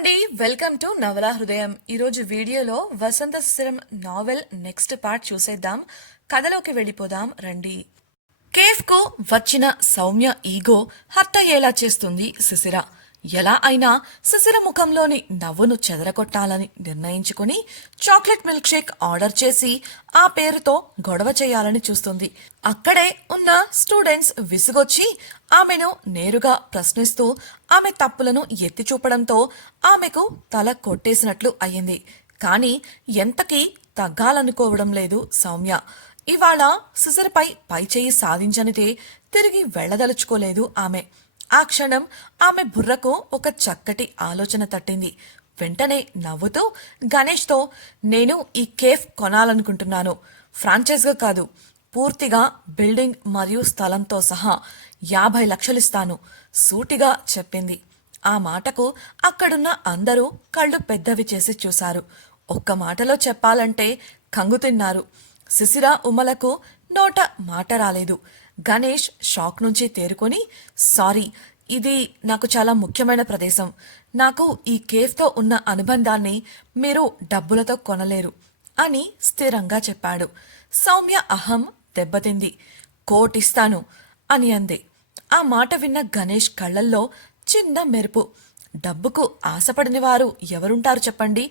అండి, welcome to నవల హృదయం. ఈరోజు వీడియోలో వసంత శిశిరం నావెల్ నెక్స్ట్ పార్ట్ చూసేద్దాం. కథలోకి వెళ్ళిపోదాం రండి. కేఫ్ కు వచ్చిన సౌమ్య ఈగో హర్ట్ అయ్యేలా చేస్తుంది శిశిర. ఎలా అయినా శిశిర ముఖంలోని నవ్వును చెదరగొట్టాలని నిర్ణయించుకుని చాక్లెట్ మిల్క్ షేక్ ఆర్డర్ చేసి ఆ పేరుతో గొడవ చేయాలని చూస్తుంది. అక్కడే ఉన్న స్టూడెంట్స్ విసుగొచ్చి ఆమెను నేరుగా ప్రశ్నిస్తూ ఆమె తప్పులను ఎత్తి చూపడంతో ఆమెకు తల కొట్టేసినట్లు అయ్యింది. కానీ ఎంతకీ తగ్గాలనుకోవడం లేదు సౌమ్య. ఇవాళ శిశిరపై పైచేయి సాధించనిదే తిరిగి వెళ్లదలుచుకోలేదు ఆమె. ఆ క్షణం ఆమె బుర్రకు ఒక చక్కటి ఆలోచన తట్టింది. వెంటనే నవ్వుతూ గణేష్తో, నేను ఈ కేఫ్ కొనాలనుకుంటున్నాను. ఫ్రాంచైజ్గా కాదు, పూర్తిగా బిల్డింగ్ మరియు స్థలంతో సహా 50 లక్షలిస్తాను సూటిగా చెప్పింది. ఆ మాటకు అక్కడున్న అందరూ కళ్ళు పెద్దవి చేసి చూశారు. ఒక్క మాటలో చెప్పాలంటే కంగుతిన్నారు. శిశిర ఉమలకు నోట మాట రాలేదు. గణేష్ షాక్ నుంచి తేరుకొని, సారీ, ఇది నాకు చాలా ముఖ్యమైన ప్రదేశం. నాకు ఈ కేఫ్తో ఉన్న అనుబంధాన్ని మీరు డబ్బులతో కొనలేరు అని స్థిరంగా చెప్పాడు. సౌమ్య అహం దెబ్బతింది. కోటిస్తాను అని అంది. ఆ మాట విన్న గణేష్ కళ్లల్లో చిన్న మెరుపు. డబ్బుకు ఆశపడిన వారు ఎవరుంటారు చెప్పండి?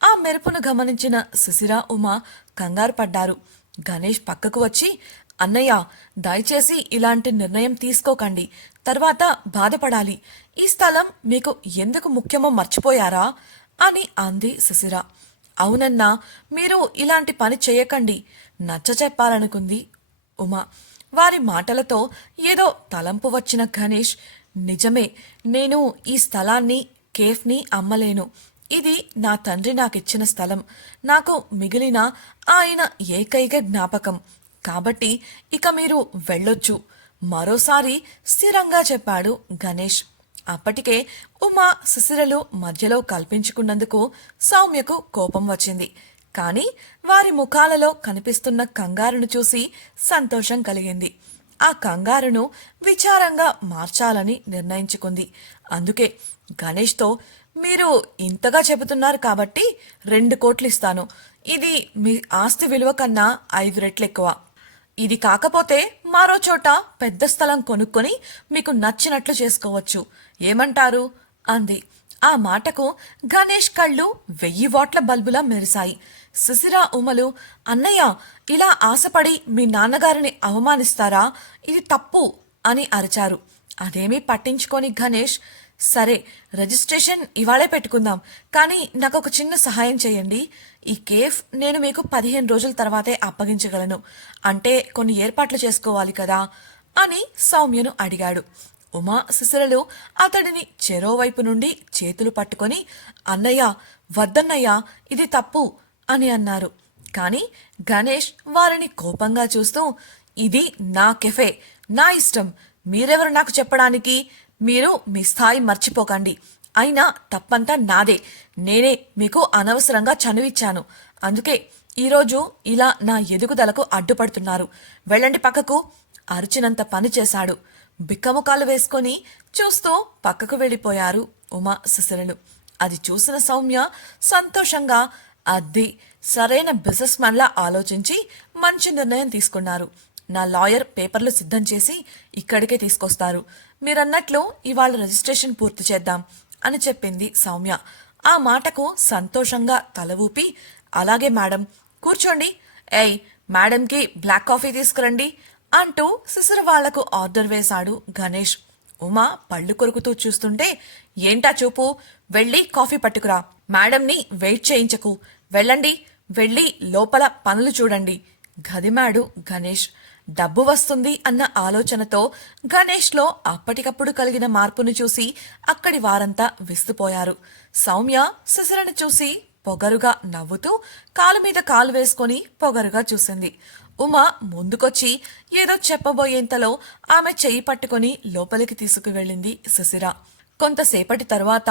ఆ మెరుపును గమనించిన శిశిర ఉమ కంగారు పడ్డారు. గణేష్ పక్కకు వచ్చి, అన్నయ్య, దయచేసి ఇలాంటి నిర్ణయం తీసుకోకండి, తర్వాత బాధపడాలి. ఈ స్థలం మీకు ఎందుకు ముఖ్యమో మర్చిపోయారా అని అంది శిశిర. అవునన్నా, మీరు ఇలాంటి పని చేయకండి నచ్చ చెప్పాలనుకుంది ఉమ. వారి మాటలతో ఏదో తలంపు వచ్చిన గణేష్, నిజమే, నేను ఈ స్థలాన్ని, కేఫ్ని అమ్మలేను. ఇది నా తండ్రి నాకిచ్చిన స్థలం, నాకు మిగిలిన ఆయన ఏకైక జ్ఞాపకం. కాబట్టి ఇక మీరు వెళ్ళొచ్చు మరోసారి స్థిరంగా చెప్పాడు గణేష్. అప్పటికే ఉమా శిశిరలు మధ్యలో కల్పించుకున్నందుకు సౌమ్యకు కోపం వచ్చింది. కాని వారి ముఖాలలో కనిపిస్తున్న కంగారును చూసి సంతోషం కలిగింది. ఆ కంగారును విచారంగా మార్చాలని నిర్ణయించుకుంది. అందుకే గణేష్తో, మీరు ఇంతగా చెబుతున్నారు కాబట్టి 2 కోట్లు ఇస్తాను. ఇది మీ ఆస్తి విలువ కన్నా 5 రెట్లు ఎక్కువ. ఇది కాకపోతే మరో చోట పెద్ద స్థలం కొనుక్కొని మీకు నచ్చినట్లు చేసుకోవచ్చు. ఏమంటారు అంది. ఆ మాటకు గణేష్ కళ్ళు 1000 వాట్ల బల్బులా మెరిశాయి. శిశిర ఉమలు, అన్నయ్య, ఇలా ఆశపడి మీ నాన్నగారిని అవమానిస్తారా? ఇది తప్పు అని అరిచారు. అదేమీ పట్టించుకొని గణేష్, సరే, రిజిస్ట్రేషన్ ఇవాళే పెట్టుకుందాం. కానీ నాకు ఒక చిన్న సహాయం చేయండి. ఈ కేఫ్ నేను మీకు 15 రోజుల తర్వాతే అప్పగించగలను. అంటే కొన్ని ఏర్పాట్లు చేసుకోవాలి కదా అని సౌమ్యను అడిగాడు. ఉమా శిశిరలు అతడిని చెరోవైపు నుండి చేతులు పట్టుకొని, అన్నయ్య, వద్దన్నయ్య, ఇది తప్పు అని అన్నారు. కాని గణేష్ వారిని కోపంగా చూస్తూ, ఇది నా కెఫే, నా ఇష్టం, మీరెవరు నాకు చెప్పడానికి? మీరు మీ స్థాయి మర్చిపోకండి. అయినా తప్పంతా నాదే. నేనే మీకు అనవసరంగా చనువిచ్చాను. అందుకే ఈరోజు ఇలా నా ఎదుగుదలకు అడ్డుపడుతున్నారు. వెళ్ళండి పక్కకు. అరిచినంత పని చేశాడు. బిక్కముఖాలు వేసుకొని చూస్తూ పక్కకు వెళ్ళిపోయారు ఉమా శిశిరలు. అది చూసిన సౌమ్య సంతోషంగా, అది సరైన బిజినెస్ మ్యాన్లా ఆలోచించి మంచి నిర్ణయం తీసుకున్నారు. నా లాయర్ పేపర్లు సిద్ధం చేసి ఇక్కడికే తీసుకొస్తారు. మీరన్నట్లు ఇవాళ రిజిస్ట్రేషన్ పూర్తి చేద్దాం అని చెప్పింది సౌమ్య. ఆ మాటకు సంతోషంగా తల ఊపి, అలాగే మేడం, కూర్చోండి. ఏయ్, మేడంకి బ్లాక్ కాఫీ తీసుకురండి అంటూ శిశిర వాళ్లకు ఆర్డర్ వేశాడు గణేష్. ఉమా పళ్ళు కొరుకుతూ చూస్తుంటే, ఏంటా చూపు, వెళ్ళి కాఫీ పట్టుకురా. మేడంని వెయిట్ చేయించకు. వెళ్ళండి, వెళ్ళి లోపల పనులు చూడండి గదిమాడు గణేష్. డబ్బు వస్తుంది అన్న ఆలోచనతో గణేష్లో అప్పటికప్పుడు కలిగిన మార్పును చూసి అక్కడి వారంతా విస్తుపోయారు. సౌమ్య శిశిరను చూసి పొగరుగా నవ్వుతూ కాలు మీద కాలు వేసుకొని పొగరుగా చూసింది. ఉమ ముందుకొచ్చి ఏదో చెప్పబోయేంతలో ఆమె చెయ్యి పట్టుకొని లోపలికి తీసుకువెళ్ళింది శిశిర. కొంతసేపటి తరువాత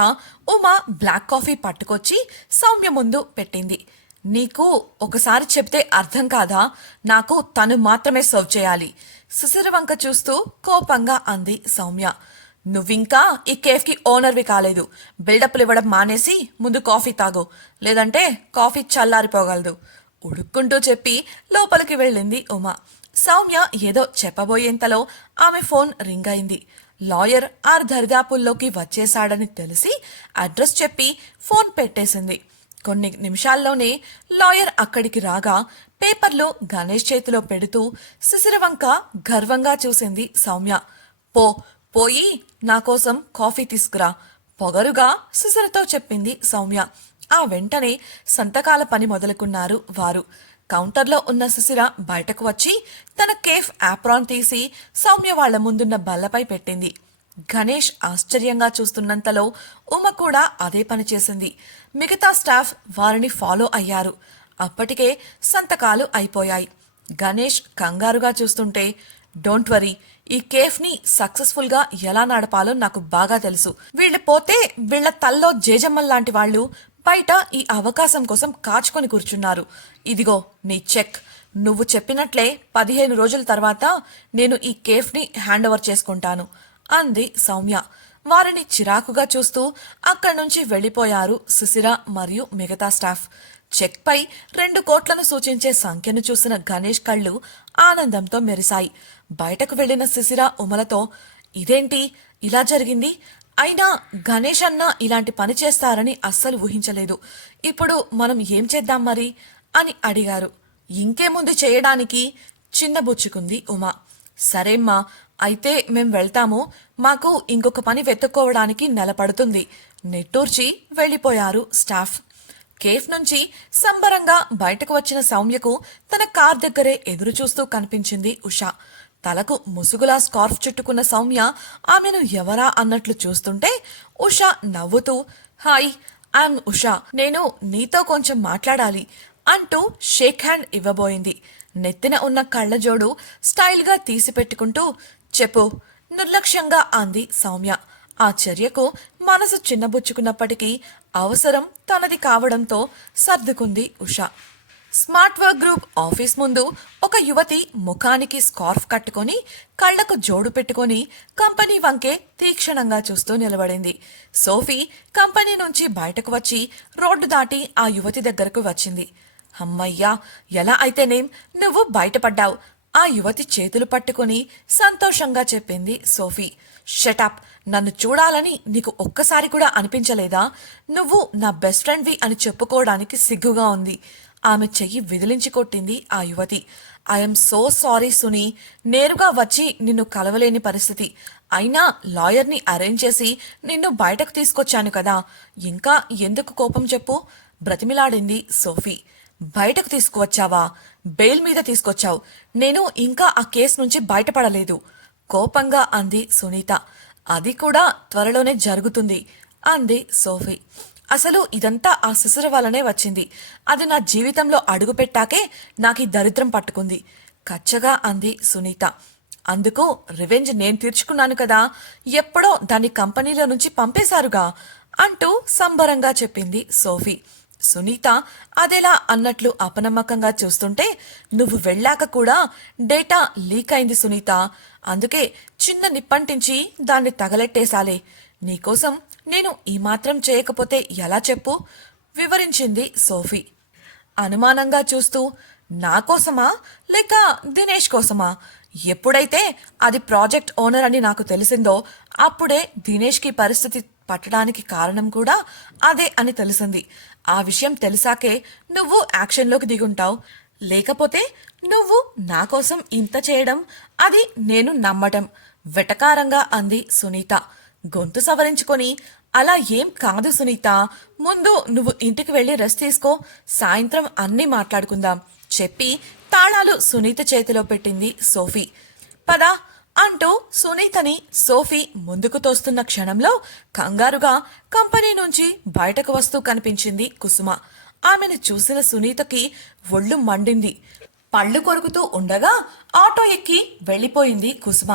ఉమ బ్లాక్ కాఫీ పట్టుకొచ్చి సౌమ్య ముందు పెట్టింది. నీకు ఒకసారి చెప్తే అర్థం కాదా? నాకు తను మాత్రమే సర్వ్ చేయాలి. శిశిర వంక చూస్తూ కోపంగా అంది సౌమ్య. నువ్వింకా ఈ కేఫ్కి ఓనర్వి కాలేదు. బిల్డప్లు ఇవ్వడం మానేసి ముందు కాఫీ తాగు, లేదంటే కాఫీ చల్లారిపోగలదు ఉడుక్కుంటూ చెప్పి లోపలికి వెళ్ళింది ఉమ. సౌమ్య ఏదో చెప్పబోయేంతలో ఆమె ఫోన్ రింగ్ అయింది. లాయర్ ఆ దరిదాపుల్లోకి వచ్చేశాడని తెలిసి అడ్రస్ చెప్పి ఫోన్ పెట్టేసింది. కొన్ని నిమిషాల్లోనే లాయర్ అక్కడికి రాగా పేపర్లు గణేష్ చేతిలో పెడుతూ శిశిరవంక గర్వంగా చూసింది సౌమ్య. పోయి నా కోసం కాఫీ తీసుకురా, పొగరుగా శిశిరతో చెప్పింది సౌమ్య. ఆ వెంటనే సంతకాల పని మొదలుకున్నారు వారు. కౌంటర్లో ఉన్న శిశిర బయటకు వచ్చి తన కేఫ్ యాప్రాన్ తీసి సౌమ్య వాళ్ల ముందున్న బల్లపై పెట్టింది. గణేష్ ఆశ్చర్యంగా చూస్తున్నంతలో ఉమ కూడా అదే పని చేసింది. మిగతా స్టాఫ్ వారిని ఫాలో అయ్యారు. అప్పటికే సంతకాలు అయిపోయాయి. గణేష్ కంగారుగా చూస్తుంటే, డోంట్ వరీ, ఈ కేఫ్ని సక్సెస్ఫుల్గా ఎలా నడపాలో నాకు బాగా తెలుసు. వీళ్ళు పోతే వీళ్ల తల్లో జేజమ్మల్లాంటి వాళ్ళు బయట ఈ అవకాశం కోసం కాచుకొని కూర్చున్నారు. ఇదిగో నీ చెక్. నువ్వు చెప్పినట్లే 15 రోజుల తర్వాత నేను ఈ కేఫ్ని హ్యాండ్ ఓవర్ చేసుకుంటాను అంది సౌమ్య. వారిని చిరాకుగా చూస్తూ అక్కడి నుంచి వెళ్లిపోయారు శిశిర మరియు మిగతా స్టాఫ్. చెక్ పై 2 కోట్లను సూచించే సంఖ్యను చూసిన గణేష్ కళ్ళు ఆనందంతో మెరిశాయి. బయటకు వెళ్లిన శిశిర ఉమలతో, ఇదేంటి ఇలా జరిగింది? అయినా గణేష్ అన్న ఇలాంటి పని చేస్తారని అస్సలు ఊహించలేదు. ఇప్పుడు మనం ఏం చేద్దాం మరి అని అడిగారు. ఇంకేముంది చేయడానికి చిన్నబుచ్చుకుంది ఉమా. సరేమ్మా, అయితే మేం వెళ్తాము. మాకు ఇంకొక పని వెతుక్కోవడానికి నెల పడుతుంది నిట్టూర్చి వెళ్లిపోయారు స్టాఫ్. కేఫ్ నుంచి సంబరంగా బయటకు వచ్చిన సౌమ్యకు తన కార్ దగ్గరే ఎదురు చూస్తూ కనిపించింది ఉషా. తలకు ముసుగులా స్కార్ఫ్ చుట్టుకున్న సౌమ్య ఆమెను ఎవరా అన్నట్లు చూస్తుంటే ఉషా నవ్వుతూ, హాయ్, ఐఎమ్ ఉషా, నేను నీతో కొంచెం మాట్లాడాలి అంటూ షేక్ హ్యాండ్ ఇవ్వబోయింది. నెత్తిన ఉన్న కళ్లజోడు స్టైల్గా తీసిపెట్టుకుంటూ, చెప్పు, నిర్లక్ష్యంగా అంది సౌమ్య. ఆ చర్యకు మనసు చిన్నబుచ్చుకున్నప్పటికీ అవసరం తనది కావడంతో సర్దుకుంది Usha. Smart work group office ముందు ఒక యువతి ముఖానికి స్కార్ఫ్ కట్టుకొని కళ్లకు జోడు పెట్టుకొని కంపెనీ వంకే తీక్షణంగా చూస్తూ నిలబడింది. సోఫీ కంపెనీ నుంచి బయటకు వచ్చి రోడ్డు దాటి ఆ యువతి దగ్గరకు వచ్చింది. అమ్మయ్యా, ఎలా అయితేనేం నువ్వు బయటపడ్డావు, ఆ యువతి చేతులు పట్టుకుని సంతోషంగా చెప్పింది సోఫీ. షటప్, నన్ను చూడాలని నీకు ఒక్కసారి కూడా అనిపించలేదా? నువ్వు నా బెస్ట్ ఫ్రెండ్వి అని చెప్పుకోవడానికి సిగ్గుగా ఉంది. ఆమె చెయ్యి విదిలించి కొట్టింది ఆ యువతి. ఐఎమ్ సో సారీ సునీ, నేరుగా వచ్చి నిన్ను కలవలేని పరిస్థితి. అయినా లాయర్ని అరేంజ్ చేసి నిన్ను బయటకు తీసుకొచ్చాను కదా, ఇంకా ఎందుకు కోపం చెప్పు బ్రతిమిలాడింది సోఫీ. బయటకు తీసుకువచ్చావా? బెయిల్ మీద తీసుకొచ్చావు. నేను ఇంకా ఆ కేసు నుంచి బయటపడలేదు కోపంగా అంది సునీత. అది కూడా త్వరలోనే జరుగుతుంది అంది సోఫీ. అసలు ఇదంతా ఆ శిశిర వల్లనే వచ్చింది. అది నా జీవితంలో అడుగుపెట్టాకే నాకు ఈ దరిద్రం పట్టుకుంది కచ్చగా అంది సునీత. అందుకు రివెంజ్ నేను తీర్చుకున్నాను కదా, ఎప్పుడో దాన్ని కంపెనీలో నుంచి పంపేశారుగా అంటూ సంబరంగా చెప్పింది సోఫీ. సునీత అదెలా అన్నట్లు అపనమ్మకంగా చూస్తుంటే, నువ్వు వెళ్ళాక కూడా డేటా లీక్ అయింది సునీత, అందుకే చిన్న నిప్పంటించి దాన్ని తగలెట్టేశాలే. నీకోసం నేను ఈ మాత్రం చేయకపోతే ఎలా చెప్పు వివరించింది సోఫీ. అనుమానంగా చూస్తూ, నా కోసమా లేక దినేష్ కోసమా? ఎప్పుడైతే అది ప్రాజెక్ట్ ఓనర్ అని నాకు తెలిసిందో అప్పుడే దినేష్కి పరిస్థితి పట్టడానికి కారణం కూడా అదే అని తెలిసింది. ఆ విషయం తెలిసాకే నువ్వు యాక్షన్లోకి దిగుంటావు. లేకపోతే నువ్వు నా కోసం ఇంత చేయడం, అది నేను నమ్మటం వెటకారంగా అంది సునీత. గొంతు సవరించుకొని, అలా ఏం కాదు సునీత, ముందు నువ్వు ఇంటికి వెళ్ళి రెస్ట్ తీసుకో, సాయంత్రం అన్నీ మాట్లాడుకుందాం చెప్పి తాళాలు సునీత చేతిలో పెట్టింది సోఫీ. పదా అంటూ సునీతని సోఫీ ముందుకు తోస్తున్న క్షణంలో కంగారుగా కంపెనీ నుంచి బయటకు వస్తూ కనిపించింది కుసుమ. ఆమెను చూసిన సునీతకి ఒళ్ళు మండింది. పళ్ళు కొరుకుతూ ఉండగా ఆటో ఎక్కి వెళ్లిపోయింది కుసుమ.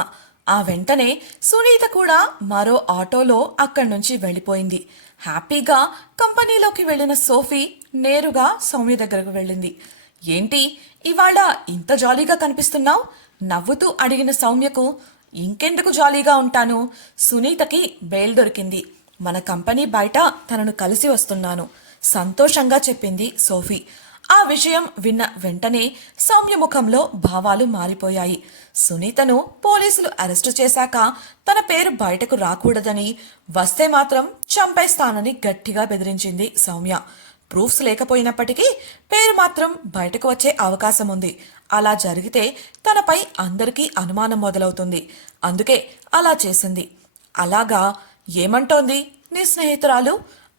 ఆ వెంటనే సునీత కూడా మరో ఆటోలో అక్కడి నుంచి వెళ్లిపోయింది. హ్యాపీగా కంపెనీలోకి వెళ్లిన సోఫీ నేరుగా సౌమ్య దగ్గరకు వెళ్ళింది. ఏంటి ఇవాళ ఇంత జాలీగా కనిపిస్తున్నావు? నవ్వుతూ అడిగిన సౌమ్యకు, ఇంకెందుకు జాలీగా ఉంటాను, సునీతకి బెయిల్ దొరికింది, మన కంపెనీ బయట తనను కలిసి వస్తున్నాను సంతోషంగా చెప్పింది సోఫీ. ఆ విషయం విన్న వెంటనే సౌమ్య ముఖంలో భావాలు మారిపోయాయి. సునీతను పోలీసులు అరెస్టు చేశాక తన పేరు బయటకు రాకూడదని, వస్తే మాత్రం చంపేస్తానని గట్టిగా బెదిరించింది సౌమ్య. ప్రూఫ్స్ లేకపోయినప్పటికీ పేరు మాత్రం బయటకు వచ్చే అవకాశం ఉంది. అలా జరిగితే తనపై అందరికీ అనుమానం మొదలవుతుంది. అందుకే అలా చేసింది. అలాగా, ఏమంటోంది నీ స్నేహితురాలు?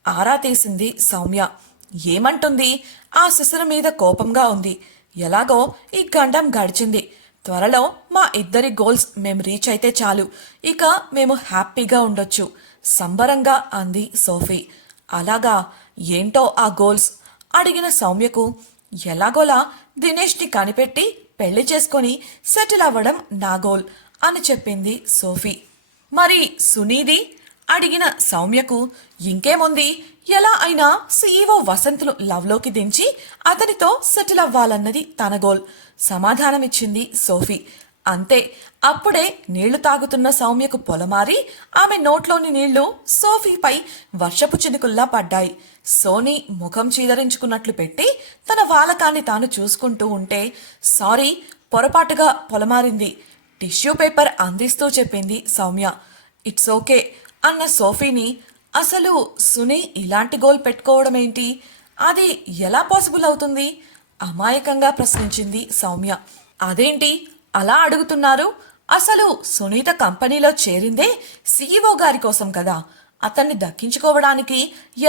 ఆరా తీసింది సౌమ్య. ఏమంటుంది? ఆ శిశురు మీద కోపంగా ఉంది. ఎలాగో ఈ గండం గడిచింది. త్వరలో మా ఇద్దరి గోల్స్ మేము రీచ్ అయితే చాలు, ఇక మేము హ్యాపీగా ఉండొచ్చు సంబరంగా అంది సోఫీ. అలాగా, ఏంటో ఆ గోల్స్? అడిగిన సౌమ్యకు ఎలాగోలా దినేష్ని కనిపెట్టి పెళ్లి చేసుకొని సెటిల్ అవ్వడం నా గోల్ అని చెప్పింది సోఫీ. మరి సునీది? అడిగిన సౌమ్యకు ఇంకేముంది, ఎలా అయినా సీఈఓ వసంత్ను లవ్లోకి దించి అతనితో సెటిల్ అవ్వాలన్నది తన గోల్ సమాధానమిచ్చింది సోఫీ. అంతే. అప్పుడే నీళ్లు తాగుతున్న సౌమ్యకు పొలమారి ఆమె నోట్లోని నీళ్లు సోఫీపై వర్షపు చినుకుల్లా పడ్డాయి. సోనీ ముఖం చీదరించుకున్నట్లు పెట్టి తన వాలకాన్ని తాను చూసుకుంటూ ఉంటే, సారీ, పొరపాటుగా పొలమారింది, టిష్యూ పేపర్ అందిస్తూ చెప్పింది సౌమ్య. ఇట్స్ ఓకే అన్న సోఫీని, అసలు సునీ ఇలాంటి గోల్ పెట్టుకోవడమేంటి, అది ఎలా పాసిబుల్ అవుతుంది అమాయకంగా ప్రశ్నించింది సౌమ్య. అదేంటి అలా అడుగుతున్నారు? అసలు సునీత కంపెనీలో చేరిందే సీఈఓ గారి కోసం కదా, అతన్ని దక్కించుకోవడానికి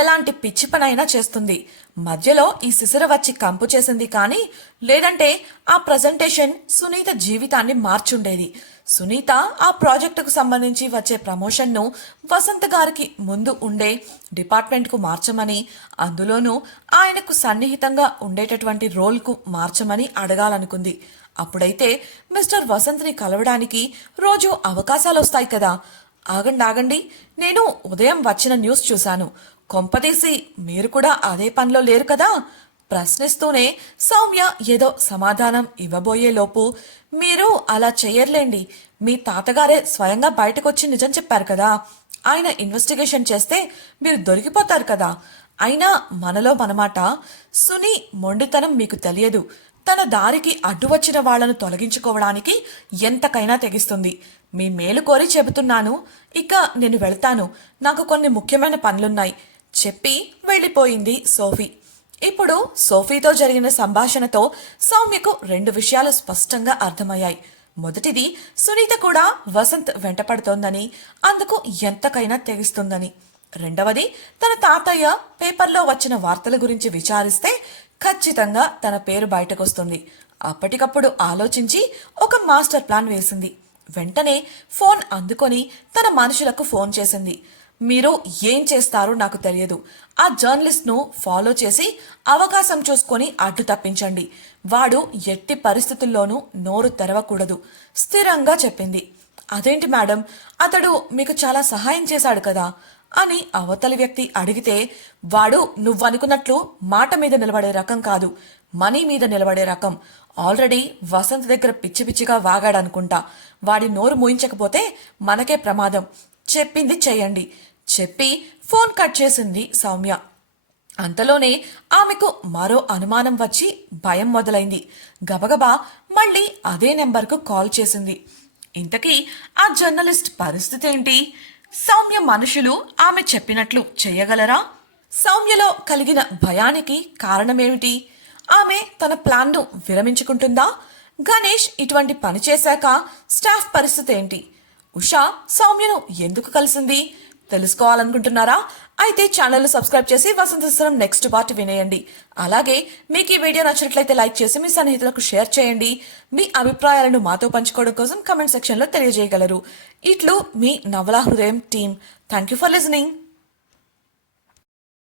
ఎలాంటి పిచ్చి పనైనా చేస్తుంది. మధ్యలో ఈ శిశిర వచ్చి కంపు చేసింది కానీ, లేదంటే ఆ ప్రజెంటేషన్ సునీత జీవితాన్ని మార్చుండేది. సునీత ఆ ప్రాజెక్టుకు సంబంధించి వచ్చే ప్రమోషన్ను వసంత్ గారికి ముందు ఉండే డిపార్ట్మెంట్కు మార్చమని, అందులోనూ ఆయనకు సన్నిహితంగా ఉండేటటువంటి రోల్కు మార్చమని అడగాలనుకుంది. అప్పుడైతే మిస్టర్ వసంత్ని కలవడానికి రోజు అవకాశాలు వస్తాయి కదా. ఆగండి, నేను ఉదయం వచ్చిన న్యూస్ చూశాను, కొంపదీసి మీరు కూడా అదే పనిలో లేరు కదా? ప్రశ్నిస్తూనే సౌమ్య ఏదో సమాధానం ఇవ్వబోయేలోపు, మీరు అలా చెయ్యర్లేండి, మీ తాతగారే స్వయంగా బయటకొచ్చి నిజం చెప్పారు కదా, ఆయన ఇన్వెస్టిగేషన్ చేస్తే మీరు దొరికిపోతారు కదా. అయినా మనలో మనమాట, సునీ మొండితనం మీకు తెలియదు, తన దారికి అడ్డు వచ్చిన వాళ్లను తొలగించుకోవడానికి ఎంతకైనా తెగిస్తుంది. మీ మేలు కోరి చెబుతున్నాను, ఇక నేను వెళ్తాను, నాకు కొన్ని ముఖ్యమైన పనులున్నాయి చెప్పి వెళ్ళిపోయింది సోఫీ. ఇప్పుడు సోఫీతో జరిగిన సంభాషణతో సౌమ్యకు 2 విషయాలు స్పష్టంగా అర్థమయ్యాయి. మొదటిది, సునీత కూడా వసంత్ వెంటపడుతోందని, అందుకు ఎంతకైనా తెగిస్తుందని. రెండవది, తన తాతయ్య పేపర్లో వచ్చిన వార్తల గురించి విచారిస్తే ఖచ్చితంగా తన పేరు బయటకొస్తుంది. అప్పటికప్పుడు ఆలోచించి ఒక మాస్టర్ ప్లాన్ వేసింది. వెంటనే ఫోన్ అందుకొని తన మనుషులకు ఫోన్ చేసింది. మీరు ఏం చేస్తారో నాకు తెలియదు, ఆ జర్నలిస్ట్ను ఫాలో చేసి అవకాశం చూసుకొని అడ్డు తప్పించండి, వాడు ఎట్టి పరిస్థితుల్లోనూ నోరు తెరవకూడదు స్థిరంగా చెప్పింది. అదేంటి మేడం, అతడు మీకు చాలా సహాయం చేశాడు కదా అని అవతలి వ్యక్తి అడిగితే, వాడు నువ్వనుకున్నట్లు మాట మీద నిలబడే రకం కాదు, మనీ మీద నిలబడే రకం. ఆల్రెడీ వసంత్ దగ్గర పిచ్చి పిచ్చిగా వాగాడనుకుంటా, వాడి నోరు మూయించకపోతే మనకే ప్రమాదం, చెప్పింది చెయ్యండి చెప్పి ఫోన్ కట్ చేసింది సౌమ్య. అంతలోనే ఆమెకు మరో అనుమానం వచ్చి భయం మొదలైంది. గబగబా మళ్ళీ అదే నెంబర్కు కాల్ చేసింది. ఇంతకీ ఆ జర్నలిస్ట్ పరిస్థితి ఏంటి? సౌమ్య మనుషులు ఆమె చెప్పినట్లు చేయగలరా? సౌమ్యలో కలిగిన భయానికి కారణమేమిటి? ఆమె తన ప్లాన్ను విరమించుకుంటుందా? గణేష్ ఇటువంటి పని చేశాక స్టాఫ్ పరిస్థితి ఏంటి? ఉషా సౌమ్యను ఎందుకు కలిసింది? తెలుసుకోవాలనుకుంటున్నారా? అయితే ఛానల్ను సబ్స్క్రైబ్ చేసి వసంతస్వరం నెక్స్ట్ పార్ట్ వినేయండి. అలాగే మీకు ఈ వీడియో నచ్చినట్లయితే లైక్ చేసి మీ సన్నిహితులకు షేర్ చేయండి. మీ అభిప్రాయాలను మాతో పంచుకోవడం కోసం కామెంట్ సెక్షన్లో తెలియజేయగలరు. ఇట్లు మీ నవలా హృదయం team. Thank you for listening.